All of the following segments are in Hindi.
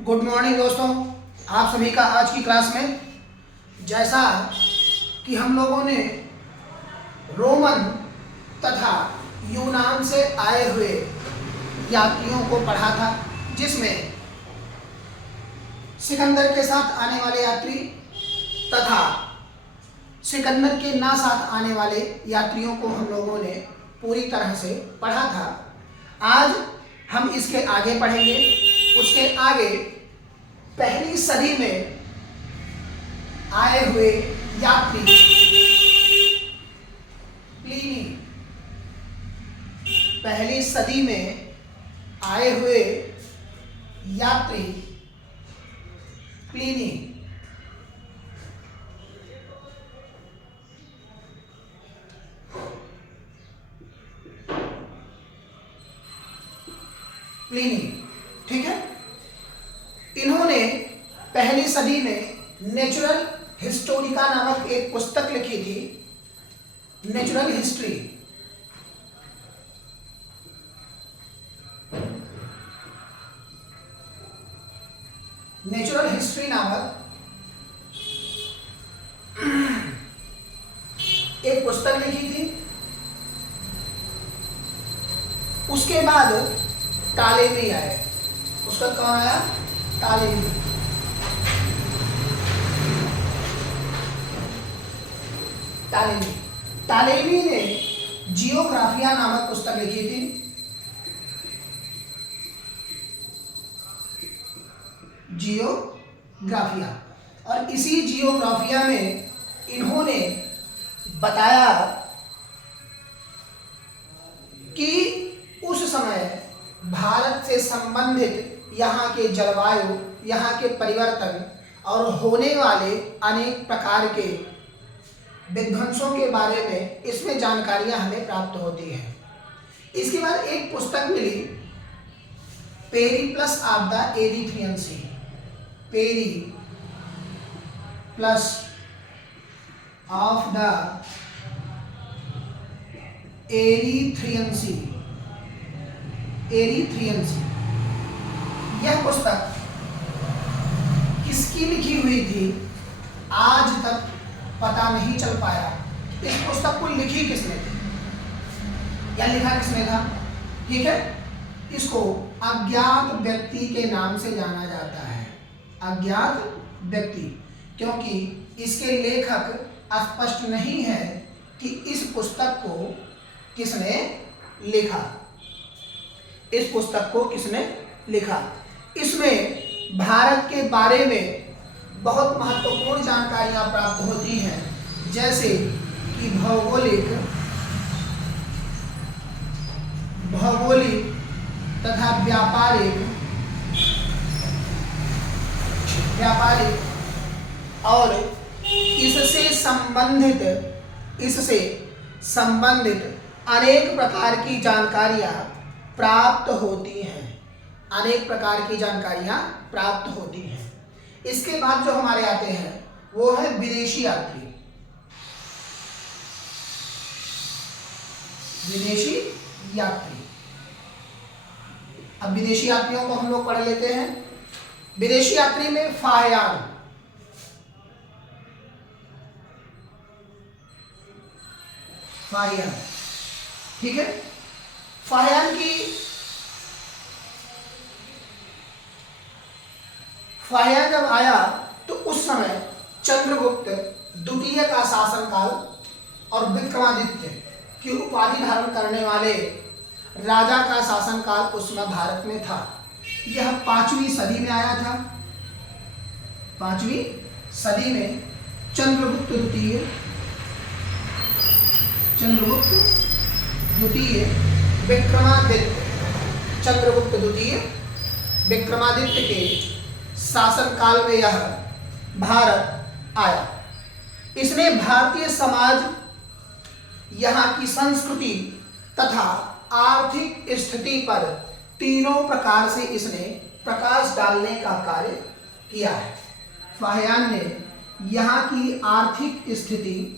गुड मॉर्निंग दोस्तों, आप सभी का आज की क्लास में जैसा कि हम लोगों ने रोमन तथा यूनान से आए हुए यात्रियों को पढ़ा था, जिसमें सिकंदर के साथ आने वाले यात्री तथा सिकंदर के ना साथ आने वाले यात्रियों को हम लोगों ने पूरी तरह से पढ़ा था। आज हम इसके आगे पढ़ेंगे। उसके आगे पहली सदी में आए हुए यात्री प्लिनी, पहली सदी में आए हुए यात्री प्लिनी ठीक है। इन्होंने पहली सदी में नेचुरल हिस्टोरिका नामक एक पुस्तक लिखी थी, नेचुरल हिस्ट्री। नेचुरल हिस्ट्री नामक एक पुस्तक लिखी थी। उसके बाद टालेमी आए। उसका कौन आया? टालेमी। टालेमी ने जियोग्राफिया नामक पुस्तक लिखी थी। जियोग्राफिया, और इसी जियोग्राफिया में इन्होंने बताया कि उस समय भारत से संबंधित यहाँ के जलवायु, यहाँ के परिवर्तन और होने वाले अनेक प्रकार के विध्वंसों के बारे में इसमें जानकारियां हमें प्राप्त होती हैं। इसके बाद एक पुस्तक मिली, Periplus of the Erythraean Sea. Periplus of the Erythraean Sea. यह पुस्तक किसकी लिखी हुई थी आज तक पता नहीं चल पाया। इस पुस्तक को लिखी किसने थी या लिखा किसने था? ठीक है, इसको अज्ञात व्यक्ति के नाम से जाना जाता है। अज्ञात व्यक्ति, क्योंकि इसके लेखक स्पष्ट नहीं है कि इस पुस्तक को किसने लिखा। इस पुस्तक को किसने लिखा? इसमें भारत के बारे में बहुत महत्वपूर्ण जानकारियां प्राप्त होती हैं, जैसे कि भौगोलिक तथा व्यापारिक और इससे संबंधित अनेक प्रकार की जानकारियां प्राप्त होती हैं। अनेक प्रकार की जानकारियां प्राप्त होती हैं। इसके बाद जो हमारे आते हैं वो है विदेशी यात्री। विदेशी यात्री, अब विदेशी यात्रियों को हम लोग पढ़ लेते हैं। विदेशी यात्री में फाहियान, ठीक है। फाहियान जब आया तो उस समय चंद्रगुप्त द्वितीय का शासनकाल और विक्रमादित्य की उपाधि धारण करने वाले राजा का शासनकाल उस समय भारत में था। यह 5वीं सदी में आया था। 5वीं सदी में चंद्रगुप्त द्वितीय विक्रमादित्य के शासनकाल में यह भारत आया। इसने भारतीय समाज, यहाँ की संस्कृति तथा आर्थिक स्थिति पर तीनों प्रकार से इसने प्रकाश डालने का कार्य किया है। फाहियान ने यहाँ की आर्थिक स्थिति,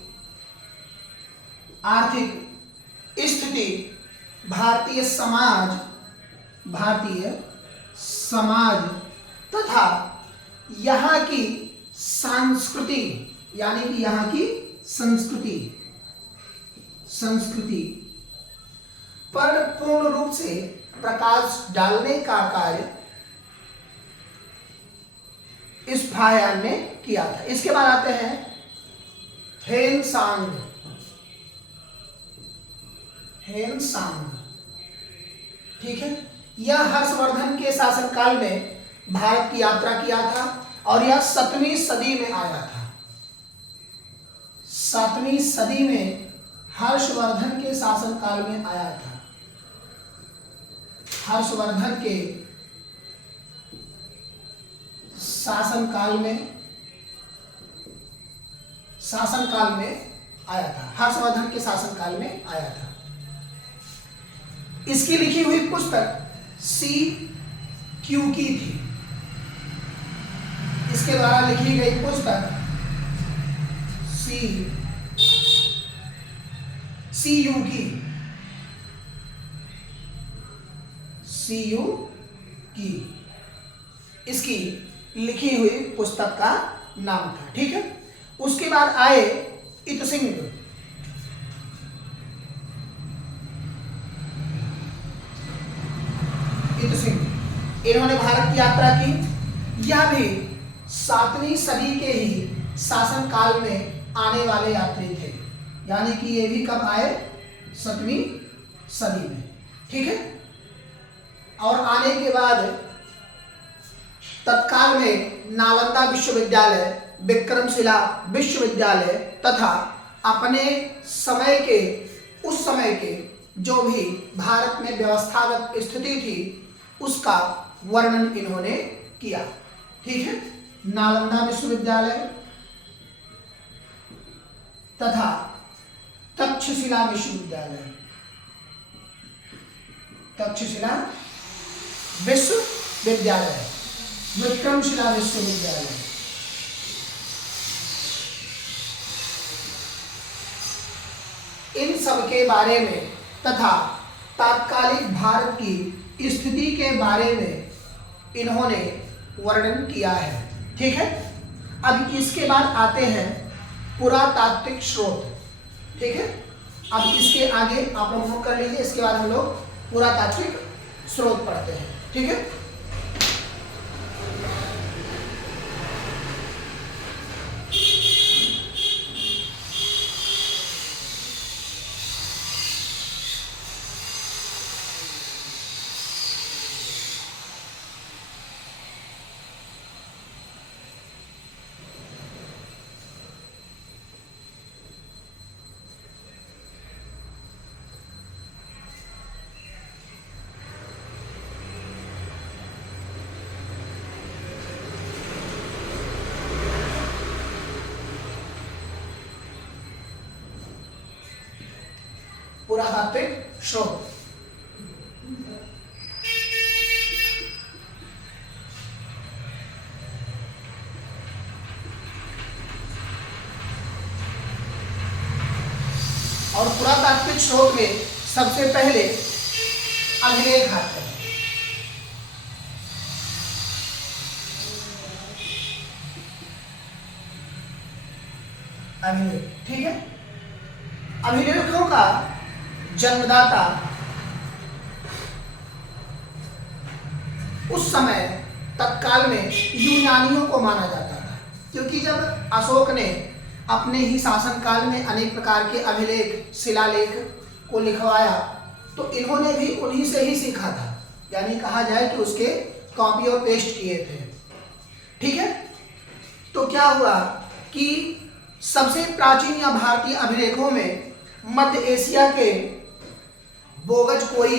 भारतीय समाज तथा यहाँ की संस्कृति, यानी कि यहाँ की संस्कृति पर पूर्ण रूप से प्रकाश डालने का कार्य इस फाह्यान ने किया था। इसके बाद आते हैं हेनसांग। ठीक है, यह हर्षवर्धन के शासनकाल में भारत की यात्रा किया था और यह 7वीं सदी में आया था। 7वीं सदी में हर्षवर्धन के शासनकाल में आया था। हर्षवर्धन के शासनकाल में आया था। हर्षवर्धन के शासनकाल में आया था। इसकी लिखी हुई पुस्तक CQ की थी। इसके द्वारा लिखी गई पुस्तक CU की इसकी लिखी हुई पुस्तक का नाम था। ठीक है, उसके बाद आए इतसिंह। इन्होंने भारत की यात्रा की। यह भी 7वीं सदी के ही शासनकाल में आने वाले यात्री थे, यानी कि ये भी कब आए? 7वीं सदी में। ठीक है, और आने के बाद तत्काल में नालंदा विश्वविद्यालय, विक्रमशिला विश्वविद्यालय तथा अपने समय के, उस समय के जो भी भारत में व्यवस्थागत स्थिति थी उसका वर्णन इन्होंने किया। ठीक है, नालंदा विश्वविद्यालय तथा तक्षशिला विश्वविद्यालय, तक्षशिला विश्वविद्यालय, विक्रमशिला विश्वविद्यालय, इन सब के बारे में तथा तात्कालिक भारत की स्थिति के बारे में इन्होंने वर्णन किया है। ठीक है, अब इसके बाद आते हैं पुरातात्विक स्रोत। ठीक है, अब इसके आगे आप लोग नोट कर लीजिए, इसके बाद हम लोग पुरातात्विक स्रोत पढ़ते हैं। ठीक है, पुरातात्विक स्रोत। और पुरातात्विक स्रोत में सबसे पहले अभिलेख आते हैं। अभिलेख, ठीक है, अभिलेखों का जन्मदाता उस समय तत्काल में यूनानियों को माना जाता था, क्योंकि जब अशोक ने अपने ही शासनकाल में अनेक प्रकार के अभिलेख, शिलालेख को लिखवाया तो इन्होंने भी उन्हीं से ही सीखा था, यानी कहा जाए कि उसके कॉपी और पेस्ट किए थे। ठीक है, तो क्या हुआ कि सबसे प्राचीन या भारतीय अभिलेखों में मध्य एशिया के बोगज कोई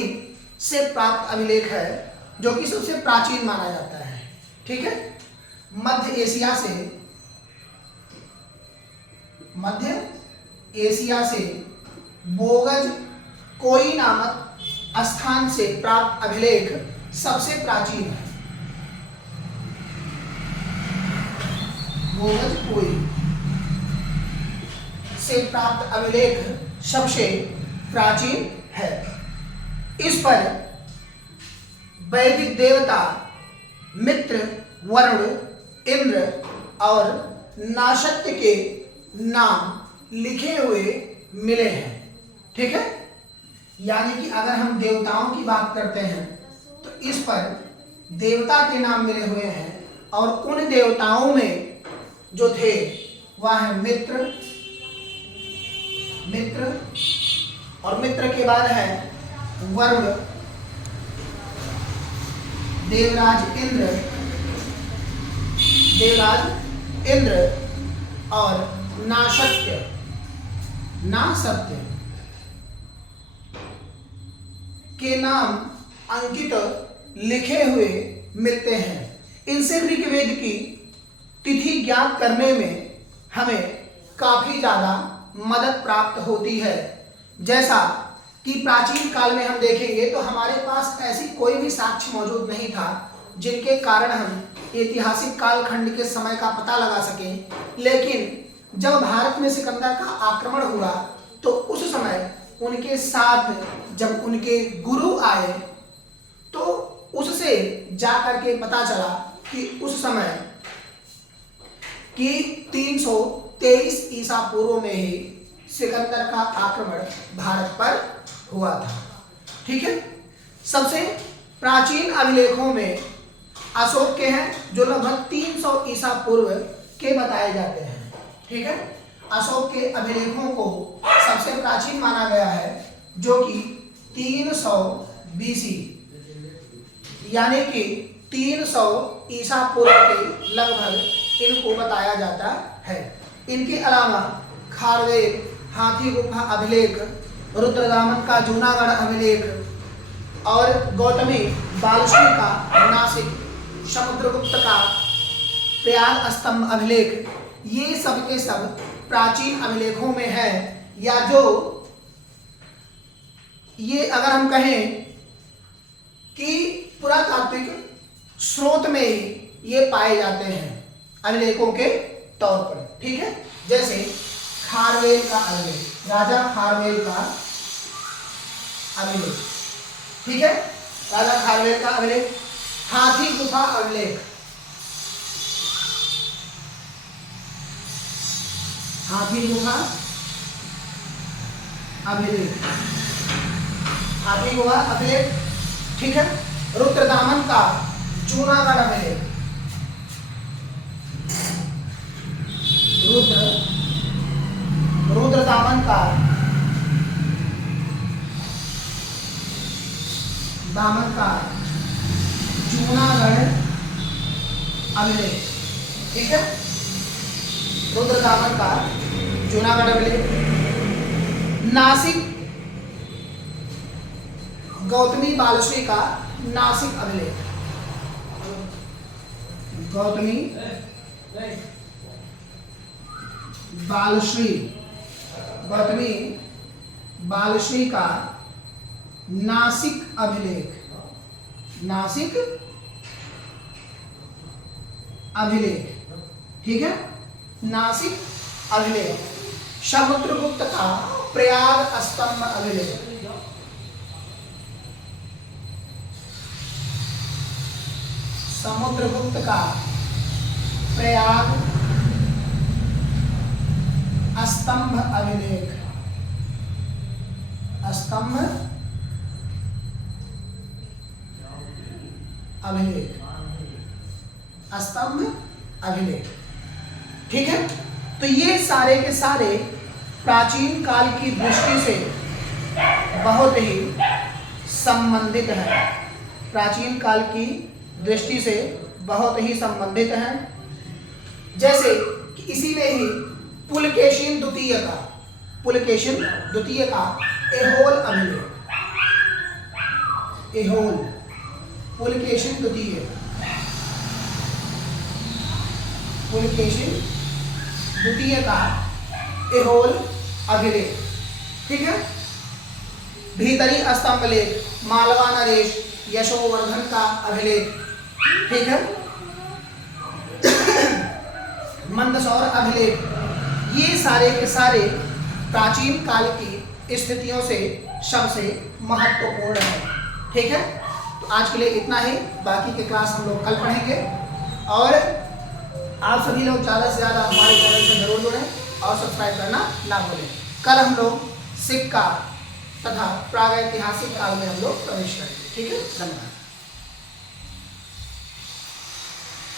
से प्राप्त अभिलेख है, जो कि सबसे प्राचीन माना जाता है। ठीक है, मध्य एशिया से बोगज कोई नामक स्थान से प्राप्त अभिलेख सबसे प्राचीन है। बोगज कोई से प्राप्त अभिलेख सबसे प्राचीन है। इस पर वैदिक देवता मित्र वरुण, इंद्र और नाशत्य के नाम लिखे हुए मिले हैं। ठीक है, यानी कि अगर हम देवताओं की बात करते हैं तो इस पर देवता के नाम मिले हुए हैं और उन देवताओं में जो थे वह है मित्र, और मित्र के बाद है वरुण, देवराज इंद्र और नासत्य के नाम अंकित लिखे हुए मिलते हैं। इनसे ऋग्वेद की तिथि ज्ञात करने में हमें काफी ज्यादा मदद प्राप्त होती है। जैसा कि प्राचीन काल में हम देखेंगे तो हमारे पास ऐसी कोई भी साक्ष्य मौजूद नहीं था जिनके कारण हम ऐतिहासिक कालखंड के समय का पता लगा सकें। लेकिन जब भारत में सिकंदर का आक्रमण हुआ तो उस समय उनके साथ जब उनके गुरु आए तो उससे जाकर के पता चला कि उस समय कि 323 ईसा पूर्व में ही सिकंदर का आक्रमण भारत पर हुआ था। ठीक है, सबसे प्राचीन अभिलेखों में अशोक के हैं जो लगभग 300 ईसा पूर्व के बताए जाते हैं। ठीक है, अशोक के अभिलेखों को सबसे प्राचीन माना गया है जो कि 300 बीसी यानी कि 300 ईसा पूर्व के लगभग इनको बताया जाता है। इनके अलावा खारवेल, हाथी गुफा अभिलेख, रुद्रदामन का जूनागढ़ अभिलेख और गौतमी बालश्री का नासिक, समुद्रगुप्त का प्रयाग स्तंभ अभिलेख, ये सब के सब प्राचीन अभिलेखों में है, या जो ये अगर हम कहें कि पुरातात्विक स्रोत में ही ये पाए जाते हैं अभिलेखों के तौर पर। ठीक है, जैसे खारवेल का अभिलेख, राजा खारवेल का अभिलेख। ठीक है, राजा खारवेल का अभिलेख, हाथी गुफा अभिलेख, हाथी गुफा अभिलेख, हाथी गुफा अभिलेख। ठीक है, रुद्रदामन का जूनागढ़ अभिलेख, रुद्रदामन का जूनागढ़ अभिलेख। ठीक है, रुद्रदामन का जूनागढ़ अभिलेख। नासिक गौतमी बालश्री का नासिक अभिलेख, गौतमी बालश्री का नासिक अभिलेख, नासिक अभिलेख। ठीक है, नासिक अभिलेख। समुद्रगुप्त का प्रयाग स्तंभ अभिलेख, समुद्रगुप्त का प्रयाग स्तंभ अभिलेख, स्तंभ अभिलेख, स्तंभ अभिलेख। ठीक है, तो ये सारे के सारे प्राचीन काल की दृष्टि से बहुत ही संबंधित हैं, प्राचीन काल की दृष्टि से बहुत ही संबंधित हैं। जैसे कि इसी में ही पुलकेशिन द्वितीय का एहोल अभिलेख, एहोल पुलकेशिन द्वितीय का एहोल अभिलेख। ठीक है, भीतरी स्तंभ लेख, मालवा नरेश यशोवर्धन का अभिलेख। ठीक है, मंदसौर अभिलेख, ये सारे के सारे प्राचीन काल की स्थितियों से सबसे महत्वपूर्ण है। ठीक है, तो आज के लिए इतना ही, बाकी के क्लास हम लोग कल पढ़ेंगे। और आप सभी लोग ज़्यादा से ज़्यादा हमारे चैनल से जरूर जुड़ें और सब्सक्राइब करना ना भूलें। कल हम लोग सिक्का तथा प्रागैतिहासिक काल में हम लोग प्रवेश करेंगे। ठीक है, धन्यवाद।